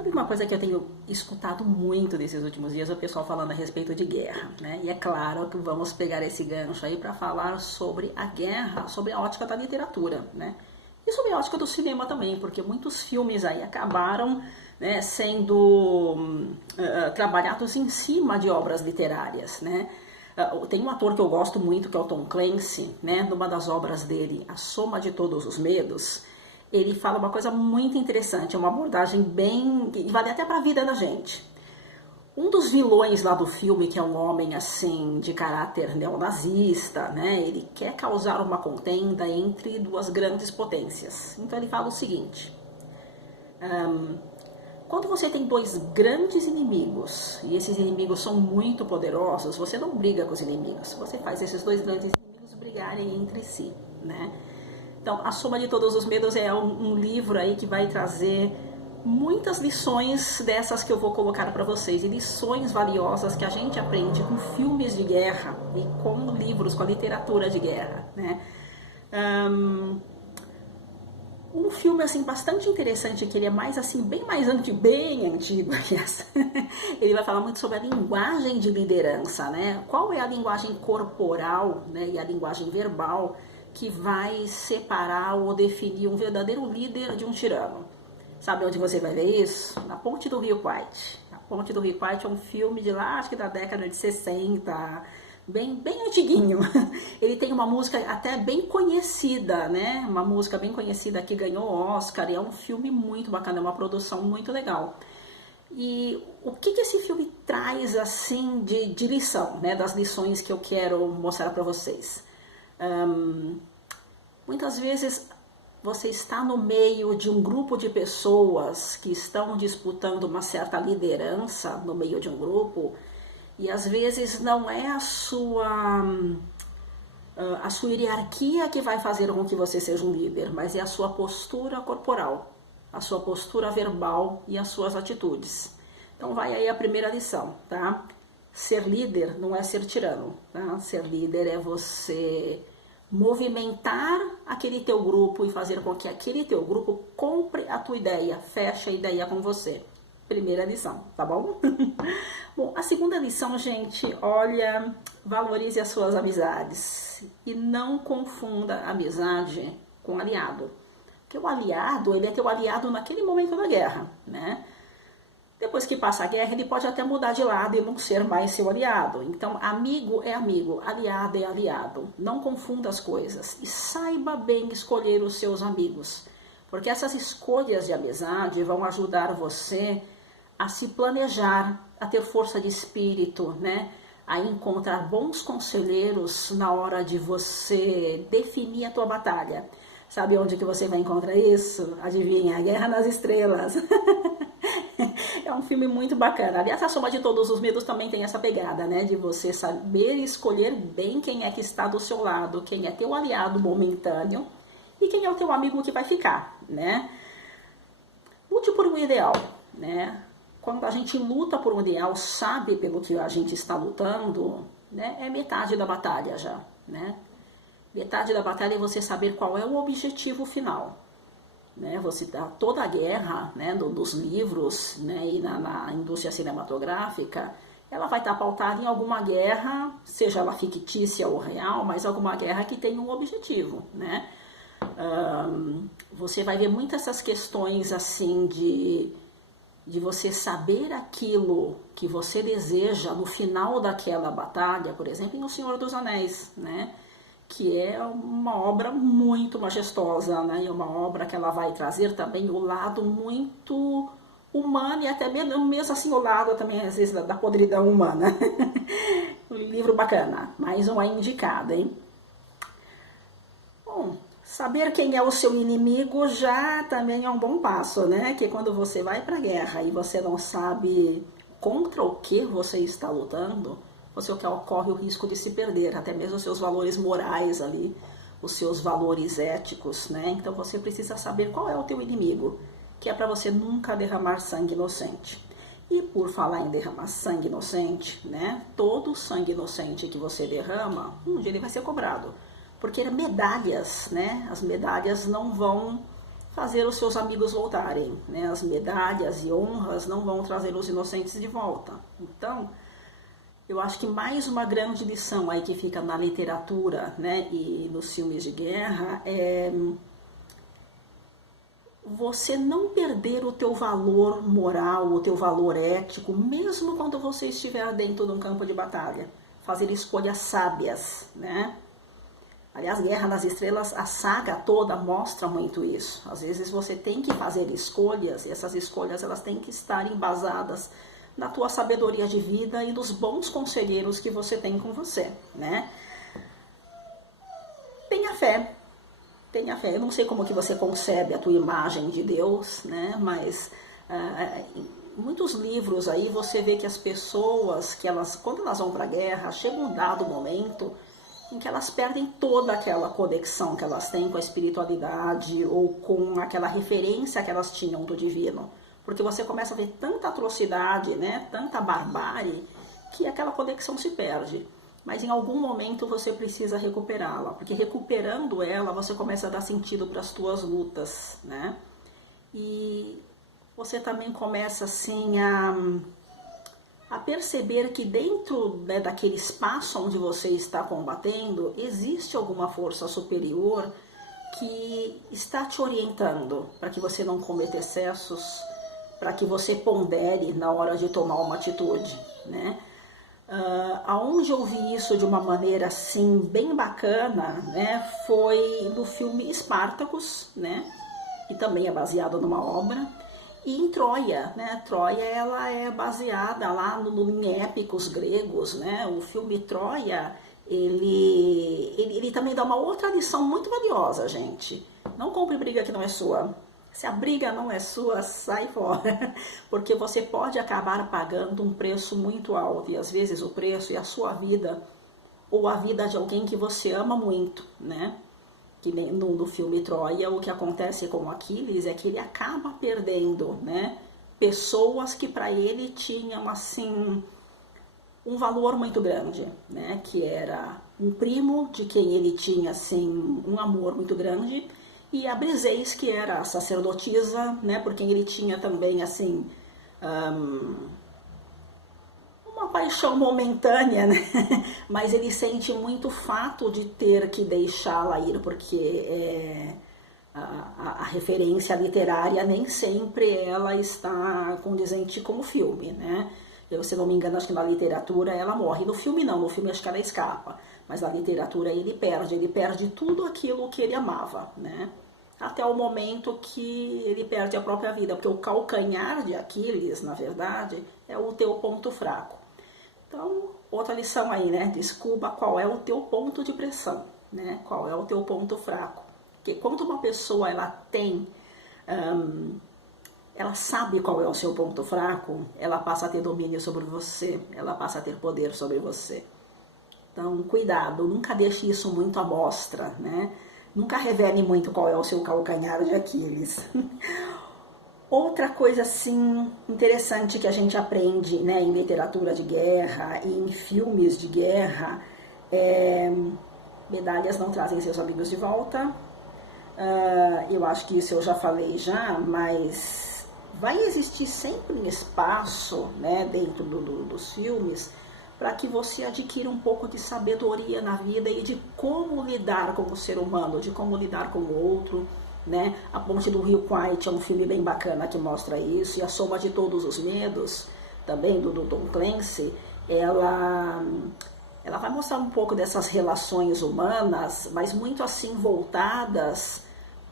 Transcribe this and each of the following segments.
Sabe uma coisa que eu tenho escutado muito nesses últimos dias? O pessoal falando a respeito de guerra, né? E é claro que vamos pegar esse gancho aí para falar sobre a guerra, sobre a ótica da literatura, né? E sobre a ótica do cinema também, porque muitos filmes aí acabaram, né, sendo trabalhados em cima de obras literárias, né? Tem um ator que eu gosto muito, que é o Tom Clancy, né? Numa das obras dele, A Soma de Todos os Medos, ele fala uma coisa muito interessante, é uma abordagem bem... e vale até para a vida da gente. Um dos vilões lá do filme, que é um homem assim de caráter neonazista, né? Ele quer causar uma contenda entre duas grandes potências. Então ele fala o seguinte: quando você tem dois grandes inimigos, e esses inimigos são muito poderosos, você não briga com os inimigos, você faz esses dois grandes inimigos brigarem entre si, né? Então, A Soma de Todos os Medos é um livro aí que vai trazer muitas lições dessas que eu vou colocar para vocês, e lições valiosas que a gente aprende com filmes de guerra e com livros, com a literatura de guerra, né? Um filme assim bastante interessante, que ele é mais assim bem antigo que essa. Ele vai falar muito sobre a linguagem de liderança, né? Qual é a linguagem corporal, né, e a linguagem verbal que vai separar ou definir um verdadeiro líder de um tirano. Sabe onde você vai ver isso? Na Ponte do Rio Kwai. A Ponte do Rio Kwai é um filme de lá, acho que da década de 60, bem antiguinho. Ele tem uma música até bem conhecida, né? Uma música bem conhecida que ganhou Oscar, e é um filme muito bacana, é uma produção muito legal. E o que esse filme traz assim de lição, né? Das lições que eu quero mostrar para vocês. Muitas vezes você está no meio de um grupo de pessoas que estão disputando uma certa liderança no meio de um grupo, e às vezes não é a sua hierarquia que vai fazer com que você seja um líder, mas é a sua postura corporal, a sua postura verbal e as suas atitudes. Então vai aí a primeira lição, tá? Ser líder não é ser tirano, tá? Ser líder é você movimentar aquele teu grupo e fazer com que aquele teu grupo compre a tua ideia, feche a ideia com você. Primeira lição, tá bom? Bom, a segunda lição, gente, olha, valorize as suas amizades e não confunda amizade com aliado. Porque o aliado, ele é teu aliado naquele momento da guerra, né? Depois que passa a guerra, ele pode até mudar de lado e não ser mais seu aliado. Então, amigo é amigo, aliado é aliado. Não confunda as coisas e saiba bem escolher os seus amigos, porque essas escolhas de amizade vão ajudar você a se planejar, a ter força de espírito, né? A encontrar bons conselheiros na hora de você definir a tua batalha. Sabe onde que você vai encontrar isso? Adivinha? A Guerra nas Estrelas. É um filme muito bacana. Aliás, A Soma de Todos os Medos também tem essa pegada, né? De você saber escolher bem quem é que está do seu lado, quem é teu aliado momentâneo e quem é o teu amigo que vai ficar, né? Lute por um ideal, né? Quando a gente luta por um ideal, sabe pelo que a gente está lutando, né? É metade da batalha já, né? Metade da batalha é você saber qual é o objetivo final. Né, você dá toda a guerra, né, dos livros, né, e na indústria cinematográfica, ela vai estar pautada em alguma guerra, seja ela fictícia ou real, mas alguma guerra que tem um objetivo, né? Você vai ver muitas essas questões assim de você saber aquilo que você deseja no final daquela batalha, por exemplo, em O Senhor dos Anéis, né? Que é uma obra muito majestosa, né? É uma obra que ela vai trazer também o lado muito humano e até mesmo assim o lado também, às vezes, da podridão humana. Um livro bacana, mais uma indicada, hein? Bom, saber quem é o seu inimigo já também é um bom passo, né? Que quando você vai para a guerra e você não sabe contra o que você está lutando, você corre o risco de se perder, até mesmo os seus valores morais ali, os seus valores éticos, né? Então você precisa saber qual é o teu inimigo, que é para você nunca derramar sangue inocente. E por falar em derramar sangue inocente, né? Todo sangue inocente que você derrama, dia ele vai ser cobrado. Porque medalhas, né? As medalhas não vão fazer os seus amigos voltarem, né? As medalhas e honras não vão trazer os inocentes de volta. Então, eu acho que mais uma grande lição aí que fica na literatura, né, e nos filmes de guerra é você não perder o teu valor moral, o teu valor ético, mesmo quando você estiver dentro de um campo de batalha. Fazer escolhas sábias, né? Aliás, Guerra nas Estrelas, a saga toda mostra muito isso. Às vezes você tem que fazer escolhas, e essas escolhas elas têm que estar embasadas na tua sabedoria de vida e nos bons conselheiros que você tem com você, né? Tenha fé. Tenha fé. Eu não sei como que você concebe a tua imagem de Deus, né? Mas em muitos livros aí você vê que as pessoas, que elas, quando elas vão para a guerra, chega um dado momento em que elas perdem toda aquela conexão que elas têm com a espiritualidade ou com aquela referência que elas tinham do divino. Porque você começa a ver tanta atrocidade, né? Tanta barbárie, que aquela conexão se perde. Mas em algum momento você precisa recuperá-la, porque recuperando ela, você começa a dar sentido para as tuas lutas, né? E você também começa assim a perceber que dentro, né, daquele espaço onde você está combatendo, existe alguma força superior que está te orientando para que você não cometa excessos, para que você pondere na hora de tomar uma atitude, né? Aonde eu vi isso de uma maneira assim bem bacana, né, foi no filme Spartacus, né, que também é baseado numa obra, e em Troia, né? Troia ela é baseada lá em épicos gregos, né? O filme Troia ele também dá uma outra lição muito valiosa, gente. Não compre briga que não é sua. Se a briga não é sua, sai fora, porque você pode acabar pagando um preço muito alto, e às vezes o preço é a sua vida, ou a vida de alguém que você ama muito, né? Que no filme Troia, o que acontece com Aquiles é que ele acaba perdendo, né, pessoas que para ele tinham assim um valor muito grande, né? Que era um primo de quem ele tinha assim um amor muito grande, e a Briseis, que era a sacerdotisa, né, por quem ele tinha também assim uma paixão momentânea, né? Mas ele sente muito o fato de ter que deixá-la ir, porque a referência literária nem sempre ela está condizente com o filme, né? Eu, se não me engano, acho que na literatura ela morre. No filme não, no filme acho que ela escapa. Mas na literatura ele perde tudo aquilo que ele amava, né? Até o momento que ele perde a própria vida, porque o calcanhar de Aquiles, na verdade, é o teu ponto fraco. Então, outra lição aí, né? Descubra qual é o teu ponto de pressão, né? Qual é o teu ponto fraco. Porque quando uma pessoa ela tem, ela sabe qual é o seu ponto fraco, ela passa a ter domínio sobre você, ela passa a ter poder sobre você. Então, cuidado, nunca deixe isso muito à mostra, né? Nunca revele muito qual é o seu calcanhar de Aquiles. Outra coisa assim interessante que a gente aprende, né, em literatura de guerra e em filmes de guerra é medalhas não trazem seus amigos de volta. Eu acho que isso eu já falei já, mas vai existir sempre um espaço, né, dentro dos filmes para que você adquira um pouco de sabedoria na vida e de como lidar com o ser humano, de como lidar com o outro, né? A Ponte do Rio Kwai é um filme bem bacana que mostra isso, e A Soma de Todos os Medos, também do Tom Clancy, ela vai mostrar um pouco dessas relações humanas, mas muito assim voltadas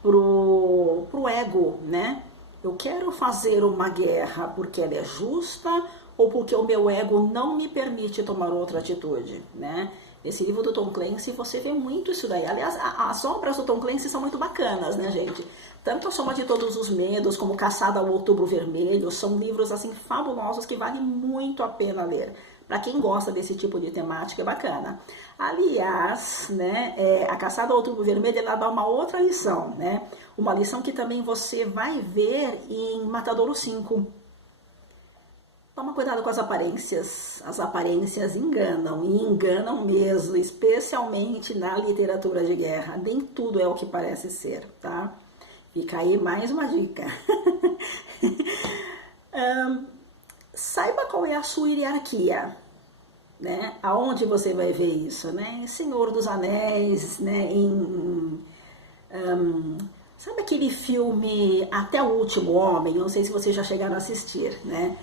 pro ego, né? Eu quero fazer uma guerra porque ela é justa ou porque o meu ego não me permite tomar outra atitude, né? Esse livro do Tom Clancy, você vê muito isso daí. Aliás, as obras do Tom Clancy são muito bacanas, né, gente? Tanto A Soma de Todos os Medos, como Caçada ao Outubro Vermelho, são livros, assim, fabulosos que vale muito a pena ler. Para quem gosta desse tipo de temática, é bacana. Aliás, né, a Caçada ao Outubro Vermelho, ela dá uma outra lição, né? Uma lição que também você vai ver em Matadouro 5. Toma cuidado com as aparências enganam, e enganam mesmo, especialmente na literatura de guerra. Nem tudo é o que parece ser, tá? Fica aí mais uma dica. Saiba qual é a sua hierarquia, né? Aonde você vai ver isso, né? Em Senhor dos Anéis, né? Sabe aquele filme Até o Último Homem? Eu não sei se vocês já chegaram a assistir, né?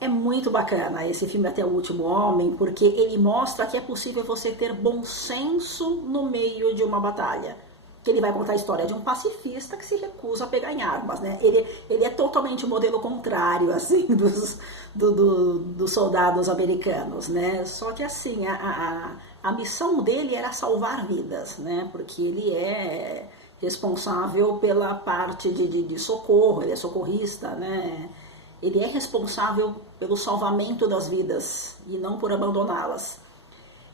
É muito bacana esse filme Até o Último Homem, porque ele mostra que é possível você ter bom senso no meio de uma batalha. Que ele vai contar a história de um pacifista que se recusa a pegar em armas, né? Ele é totalmente o modelo contrário, assim, dos soldados americanos, né? Só que, assim, a missão dele era salvar vidas, né? Porque ele é responsável pela parte de socorro, ele é socorrista, né? Ele é responsável pelo salvamento das vidas e não por abandoná-las.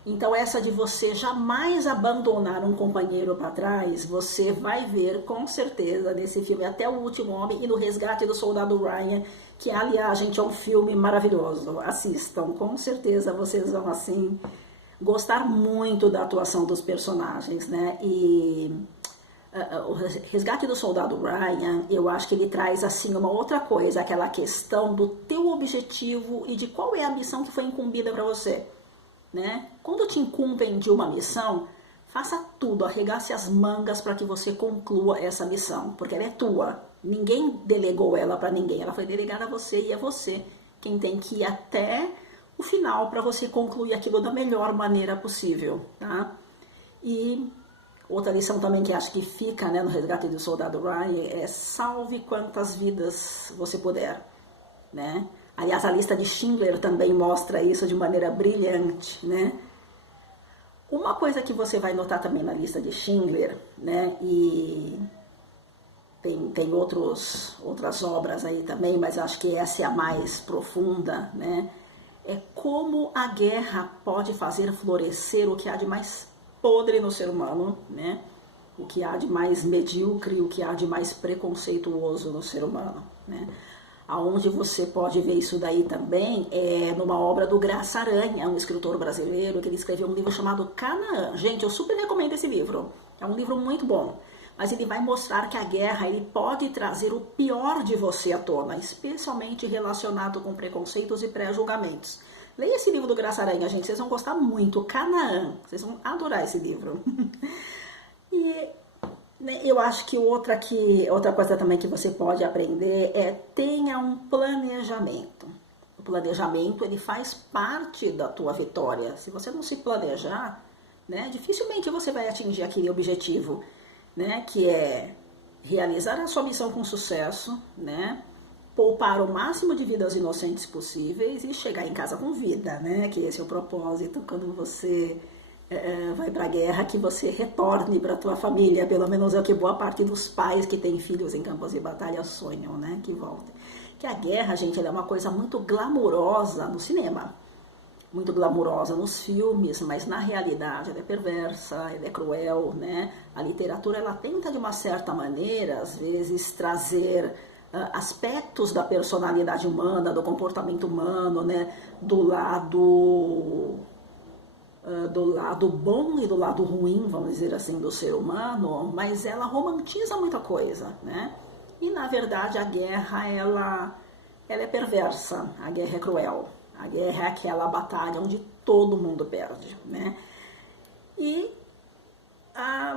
Então essa de você jamais abandonar um companheiro para trás, você vai ver com certeza nesse filme Até o Último Homem e no Resgate do Soldado Ryan, que aliás, gente, é um filme maravilhoso. Assistam, com certeza vocês vão assim gostar muito da atuação dos personagens, né? E o Resgate do Soldado Ryan, eu acho que ele traz assim uma outra coisa, aquela questão do teu objetivo e de qual é a missão que foi incumbida para você, né? Quando te incumbem de uma missão, faça tudo, arregace as mangas para que você conclua essa missão, porque ela é tua. Ninguém delegou ela para ninguém, ela foi delegada a você e é você quem tem que ir até o final para você concluir aquilo da melhor maneira possível, tá? E outra lição também que acho que fica, né, no Resgate do Soldado Ryan é salve quantas vidas você puder, né? Aliás, a lista de Schindler também mostra isso de maneira brilhante, né? Uma coisa que você vai notar também na lista de Schindler, né, e tem outras obras aí também, mas acho que essa é a mais profunda, né? É como a guerra pode fazer florescer o que há de mais podre no ser humano, né? O que há de mais medíocre, o que há de mais preconceituoso no ser humano, né? Aonde você pode ver isso daí também é numa obra do Graça Aranha, um escritor brasileiro, que ele escreveu um livro chamado Canaã. Gente, eu super recomendo esse livro. É um livro muito bom. Mas ele vai mostrar que a guerra ele pode trazer o pior de você à tona, especialmente relacionado com preconceitos e pré-julgamentos. Leia esse livro do Graça Aranha, gente, vocês vão gostar muito. Canaã, vocês vão adorar esse livro. E eu acho que outra coisa também que você pode aprender é tenha um planejamento. O planejamento ele faz parte da tua vitória. Se você não se planejar, né, dificilmente você vai atingir aquele objetivo, né, que é realizar a sua missão com sucesso, né, poupar o máximo de vidas inocentes possíveis e chegar em casa com vida, né, que esse é o propósito quando você vai para a guerra, que você retorne para a tua família, pelo menos é o que boa parte dos pais que têm filhos em campos de batalha sonham, né, que voltem. Que a guerra, gente, ela é uma coisa muito glamurosa no cinema, muito glamurosa nos filmes, mas na realidade ela é perversa, ela é cruel, né? A literatura ela tenta de uma certa maneira, às vezes, trazer aspectos da personalidade humana, do comportamento humano, né? Do lado bom e do lado ruim, vamos dizer assim, do ser humano, mas ela romantiza muita coisa, né? E na verdade a guerra ela é perversa, a guerra é cruel. A guerra é aquela batalha onde todo mundo perde, né? E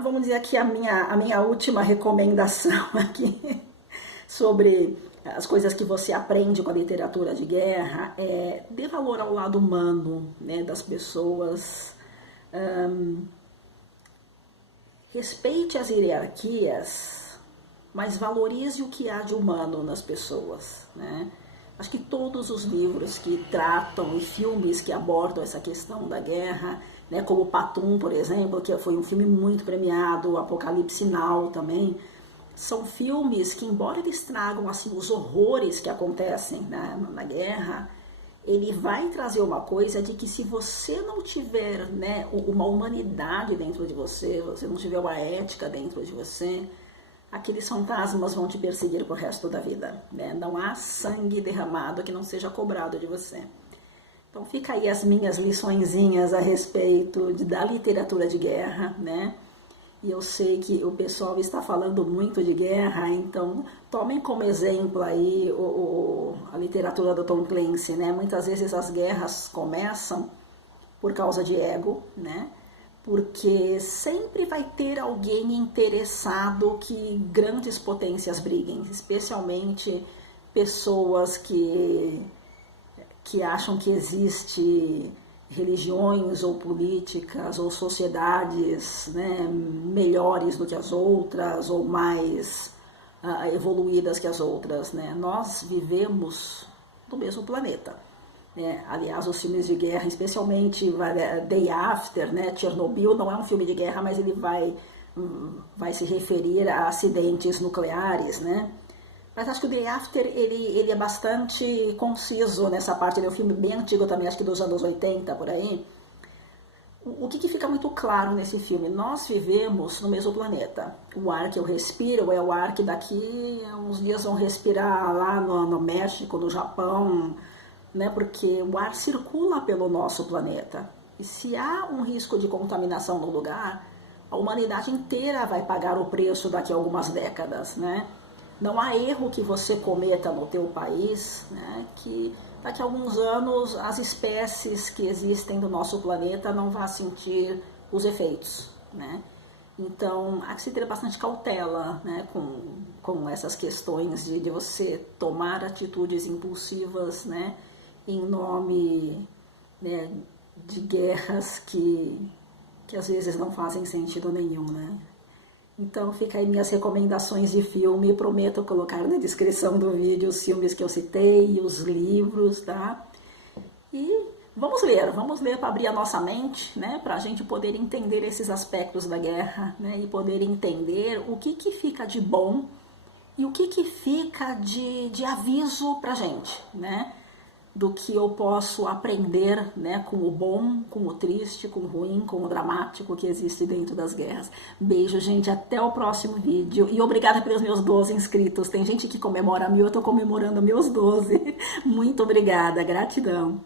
vamos dizer aqui a minha última recomendação aqui sobre as coisas que você aprende com a literatura de guerra é dê valor ao lado humano, né, das pessoas, respeite as hierarquias, mas valorize o que há de humano nas pessoas, né? Acho que todos os livros que tratam e filmes que abordam essa questão da guerra, né, como Patum, por exemplo, que foi um filme muito premiado, Apocalipse Now também, são filmes que, embora eles tragam assim, os horrores que acontecem na guerra, ele vai trazer uma coisa de que se você não tiver, né, uma humanidade dentro de você, você não tiver uma ética dentro de você, aqueles fantasmas vão te perseguir pro resto da vida, né? Não há sangue derramado que não seja cobrado de você. Então fica aí as minhas liçõezinhas a respeito da literatura de guerra, né? e eu sei que o pessoal está falando muito de guerra, então tomem como exemplo aí a literatura do Tom Clancy, né? Muitas vezes as guerras começam por causa de ego, né? Porque sempre vai ter alguém interessado que grandes potências briguem, especialmente pessoas que acham que existe religiões ou políticas ou sociedades, né, melhores do que as outras ou mais evoluídas que as outras, né? Nós vivemos no mesmo planeta. Aliás, os filmes de guerra, especialmente Day After, né, Chernobyl, não é um filme de guerra, mas ele vai se referir a acidentes nucleares, né? Mas acho que o Day After ele é bastante conciso nessa parte. Ele é um filme bem antigo também, acho que dos anos 80, por aí. O que fica muito claro nesse filme? Nós vivemos no mesmo planeta. O ar que eu respiro é o ar que daqui a uns dias vão respirar lá no México, no Japão, né? Porque o ar circula pelo nosso planeta. E se há um risco de contaminação no lugar, a humanidade inteira vai pagar o preço daqui a algumas décadas, né? Não há erro que você cometa no teu país, né, que daqui a alguns anos as espécies que existem no nosso planeta não vão sentir os efeitos, né? Então, há que se ter bastante cautela, né, com essas questões de você tomar atitudes impulsivas, né, em nome, né, de guerras que às vezes não fazem sentido nenhum, né? Então fica aí minhas recomendações de filme, prometo colocar na descrição do vídeo os filmes que eu citei, os livros, tá? E vamos ler para abrir a nossa mente, né? Para a gente poder entender esses aspectos da guerra, né? E poder entender o que fica de bom e o que fica de aviso pra gente, né? Do que eu posso aprender, né, com o bom, com o triste, com o ruim, com o dramático que existe dentro das guerras. Beijo, gente, até o próximo vídeo. E obrigada pelos meus 12 inscritos. Tem gente que comemora 1000, eu tô comemorando meus 12. Muito obrigada, gratidão.